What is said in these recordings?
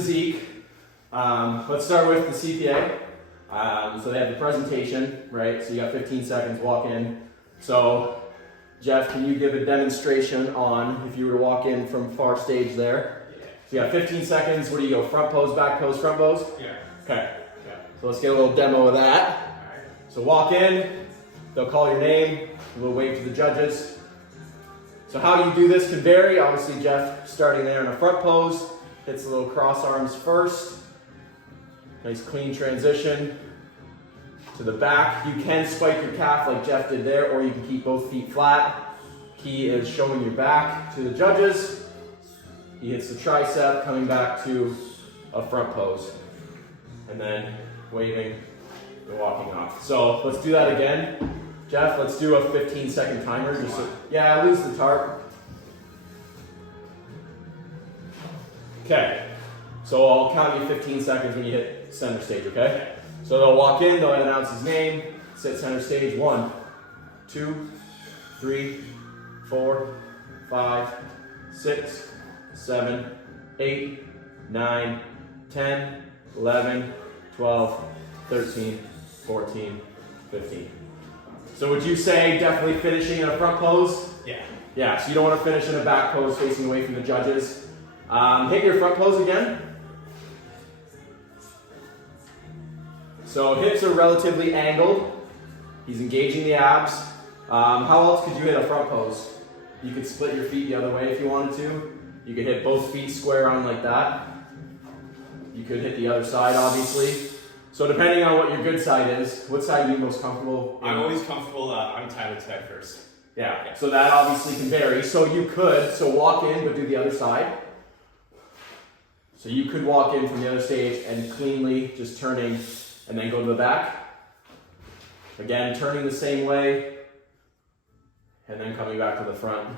Physique. Let's start with the CPA. So they have the presentation, right? So you got 15 seconds, walk in. So Jeff, can you give a demonstration on if you were to walk in from far stage there? Yeah. So you got 15 seconds. Where do you go? Front pose, back pose, front pose? Yeah. Okay. Yeah. So let's get a little demo of that. Alright. So walk in, they'll call your name, a little wave to the judges. So how you do this can vary. Obviously Jeff starting there in a front pose, hits the little cross arms first. Nice clean transition to the back. You can spike your calf like Jeff did there, or you can keep both feet flat. Key is showing your back to the judges. He hits the tricep, coming back to a front pose. And then waving and walking off. So let's do that again. Jeff, let's do a 15-second timer. Just so, yeah, lose the tarp. Okay. So I'll count you 15 seconds when you hit center stage, okay? So they'll walk in, they'll announce his name, sit center stage. 1, 2, 3, 4, 5, 6, 7, 8, 9, 10, 11, 12, 13, 14, 15. So would you say definitely finishing in a front pose? Yeah. Yeah, so you don't want to finish in a back pose facing away from the judges. Hit your front pose again. So hips are relatively angled. He's engaging the abs. How else could you hit a front pose? You could split your feet the other way if you wanted to. You could hit both feet square on like that. You could hit the other side, obviously. So depending on what your good side is, what side are you most comfortable in? I'm always comfortable untie the head first. Yeah, so that obviously can vary. So you could, walk in but do the other side. So you could walk in from the other stage and cleanly just turning and then go to the back. Again, turning the same way and then coming back to the front.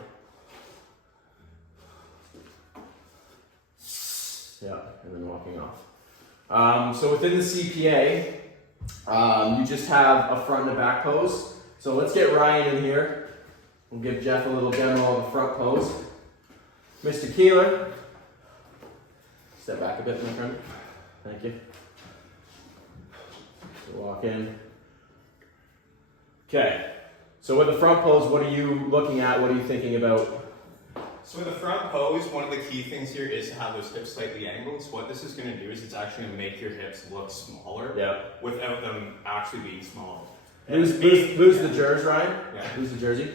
Yeah, and then walking off. So within the CPA, you just have a front and a back pose. So let's get Ryan in here. We'll give Jeff a little demo of a front pose. Mr. Keeler, step back a bit, my friend. Thank you. So walk in. Okay. So with the front pose, what are you looking at? What are you thinking about? So in the front pose, one of the key things here is to have those hips slightly angled. So what this is going to do is it's actually going to make your hips look smaller without them actually being small. Lose the jersey, Ryan. Yeah. Lose the jersey.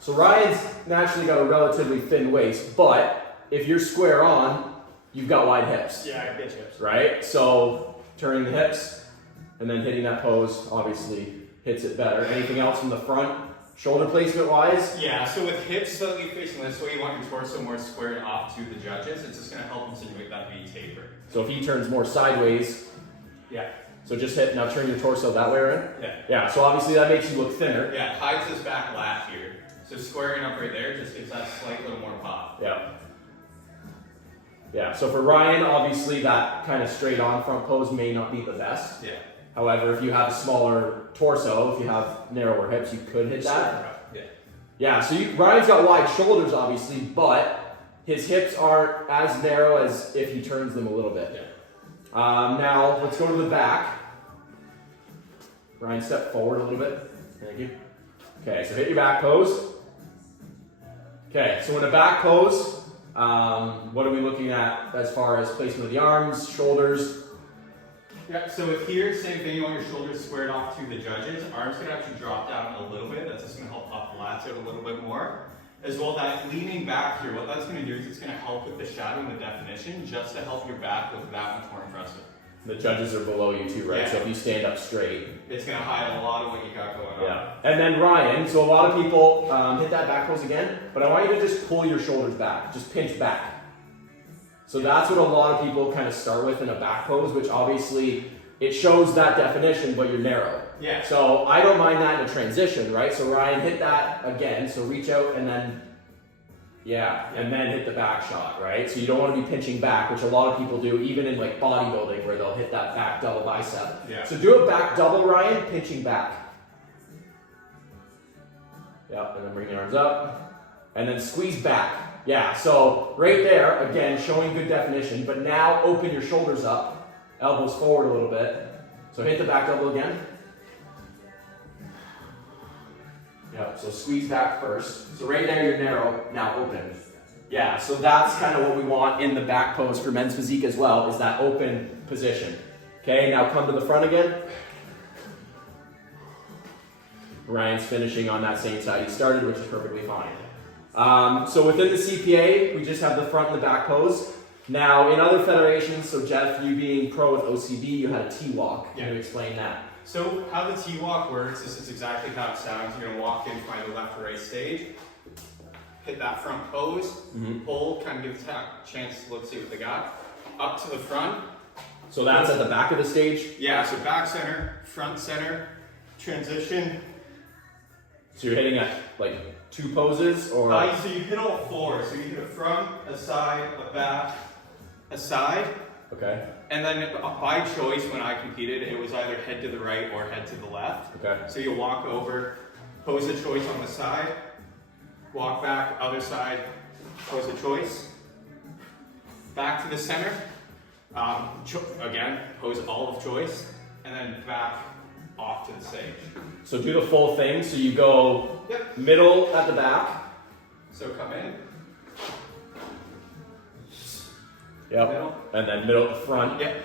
So Ryan's naturally got a relatively thin waist, but if you're square on, you've got wide hips. Yeah, I get hips. Right? So turning the hips and then hitting that pose obviously hits it better. Anything else from the front, shoulder placement wise? Yeah, so with hips slightly facing this way, you want your torso more squared off to the judges. It's just going to help insinuate that V taper. So if he turns more sideways, yeah. So just hit, now turn your torso that way around? Yeah. Yeah, so obviously that makes you look thinner. Yeah, hides this back lat here. So squaring up right there just gives that slight little more pop. Yeah. Yeah, so for Ryan, obviously that kind of straight on front pose may not be the best. Yeah. However, if you have a smaller torso, if you have narrower hips, you could hit that. Yeah. Yeah, so Ryan's got wide shoulders, obviously, but his hips aren't as narrow as if he turns them a little bit. Yeah. Now, let's go to the back. Ryan, step forward a little bit. Thank you. Okay, so hit your back pose. Okay, so in a back pose, what are we looking at as far as placement of the arms, shoulders? Yeah, so with here, same thing, you want your shoulders squared off to the judges. Arms can actually drop down a little bit. That's just going to help pop the lats out a little bit more. As well, that leaning back here, what that's going to do is it's going to help with the shadow and the definition, just to help your back look that much more impressive. The judges are below you too, right? Yeah. So if you stand up straight. It's going to hide a lot of what you got going on. Yeah. And then Ryan, so a lot of people hit that back pose again, but I want you to just pull your shoulders back, just pinch back. So that's what a lot of people kind of start with in a back pose, which obviously it shows that definition, but you're narrow. Yeah. So I don't mind that in a transition, right? So Ryan, hit that again. So reach out and then, and then hit the back shot, right? So you don't want to be pinching back, which a lot of people do, even in like bodybuilding, where they'll hit that back double bicep. Yeah. So do a back double, Ryan, pinching back. Yep, and then bring the arms up. And then squeeze back. Yeah, so right there, again, showing good definition, but now open your shoulders up, elbows forward a little bit. So hit the back double again. Yeah, so squeeze back first. So right there, you're narrow, now open. Yeah, so that's kind of what we want in the back pose for men's physique as well, is that open position. Okay, now come to the front again. Ryan's finishing on that same side he started, which is perfectly fine. So within the CPA, we just have the front and the back pose. Now, in other federations, so Jeff, you being pro with OCB, you had a T-walk. Can you explain that? So how the T-walk works, this is exactly how it sounds. You're gonna walk in from either left or right stage, hit that front pose, pull, kind of give the chance to look, see what they got. Up to the front. So that's at the back of the stage? Yeah, so back center, front center, transition. So you're hitting at like 2 poses, or? So you hit all 4. So you hit a front, a side, a back, a side. Okay. And then by choice, when I competed, it was either head to the right or head to the left. Okay. So you walk over, pose a choice on the side, walk back, other side, pose a choice. Back to the center. Again, pose all of choice, and then back off to the stage. So do the full thing. So you go middle at the back. So come in. Yep. Middle. And then middle at the front. Yep.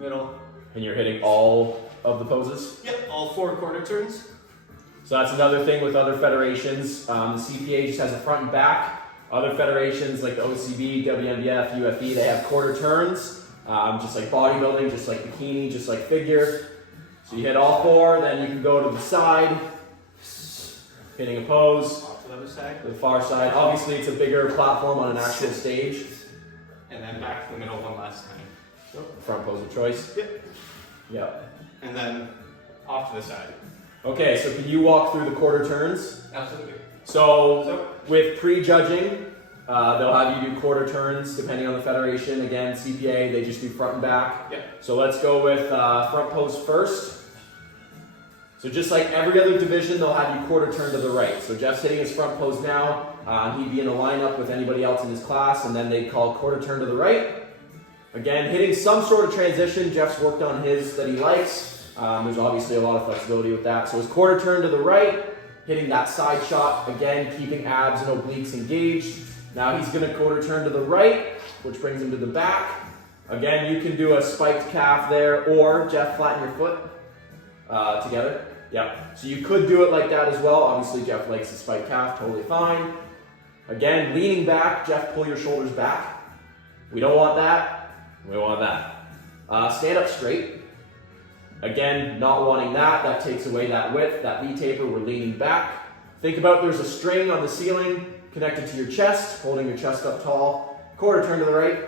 Middle. And you're hitting all of the poses? Yep, all 4 quarter turns. So that's another thing with other federations. The CPA just has a front and back. Other federations like the OCB, WNBF, UFE, they have quarter turns, just like bodybuilding, just like bikini, just like figure. So you hit all 4, then you can go to the side, hitting a pose. Off to the other side. To the far side. Obviously, it's a bigger platform on an actual stage. And then back to the middle one last time. Front pose of choice. Yep. Yep. And then off to the side. Okay, so can you walk through the quarter turns? Absolutely. So with pre-judging, they'll have you do quarter turns depending on the federation. Again, CPA, they just do front and back. Yep. So let's go with front pose first. So just like every other division, they'll have you quarter turn to the right. So Jeff's hitting his front pose now. He'd be in a lineup with anybody else in his class, and then they'd call quarter turn to the right. Again, hitting some sort of transition. Jeff's worked on his that he likes. There's obviously a lot of flexibility with that. So his quarter turn to the right, hitting that side shot, again, keeping abs and obliques engaged. Now he's gonna quarter turn to the right, which brings him to the back. Again, you can do a spiked calf there, or Jeff, flatten your foot together. Yep. So you could do it like that as well. Obviously, Jeff likes the spiked calf, totally fine. Again, leaning back, Jeff, pull your shoulders back. We don't want that, we want that. Stand up straight. Again, not wanting that, that takes away that width, that V taper, we're leaning back. Think about there's a string on the ceiling connected to your chest, holding your chest up tall. Quarter turn to the right.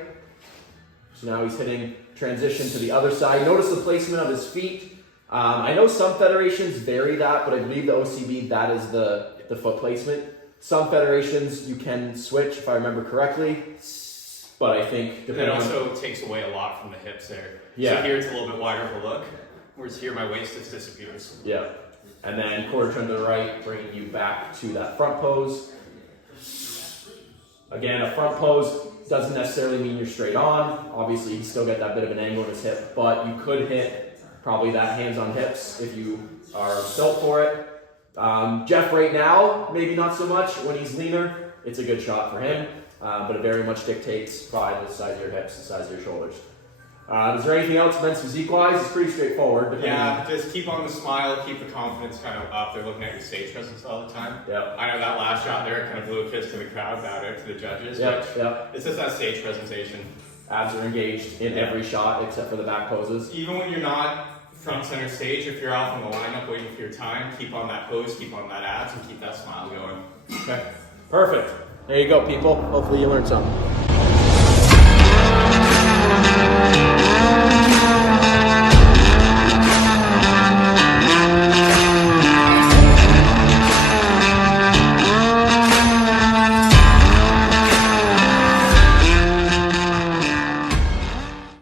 So now he's hitting transition to the other side. Notice the placement of his feet. I know some federations vary that, but I believe the OCB, that is the foot placement. Some federations you can switch, if I remember correctly. But I think it also takes away a lot from the hips there. Yeah. So here it's a little bit wider of a look, whereas here my waist just disappears. Yeah. And then quarter turn to the right, bringing you back to that front pose. Again, a front pose doesn't necessarily mean you're straight on. Obviously, you still get that bit of an angle in his hip, but you could hit probably that hands on hips if you are built for it. Jeff right now, maybe not so much. When he's leaner, it's a good shot for him, but it very much dictates by the size of your hips, the size of your shoulders. Is there anything else men's physique-wise? It's pretty straightforward. Yeah, just keep on the smile, keep the confidence kind of up. They're looking at your stage presence all the time. Yep. I know that last shot there kind of blew a kiss to the crowd, bowed out to the judges. Yep. It's just that stage presentation. Abs are engaged in every shot except for the back poses. Even when you're not front center stage, if you're out in the lineup waiting for your time, keep on that pose, keep on that abs, and keep that smile going. Okay, perfect. There you go, people. Hopefully you learned something.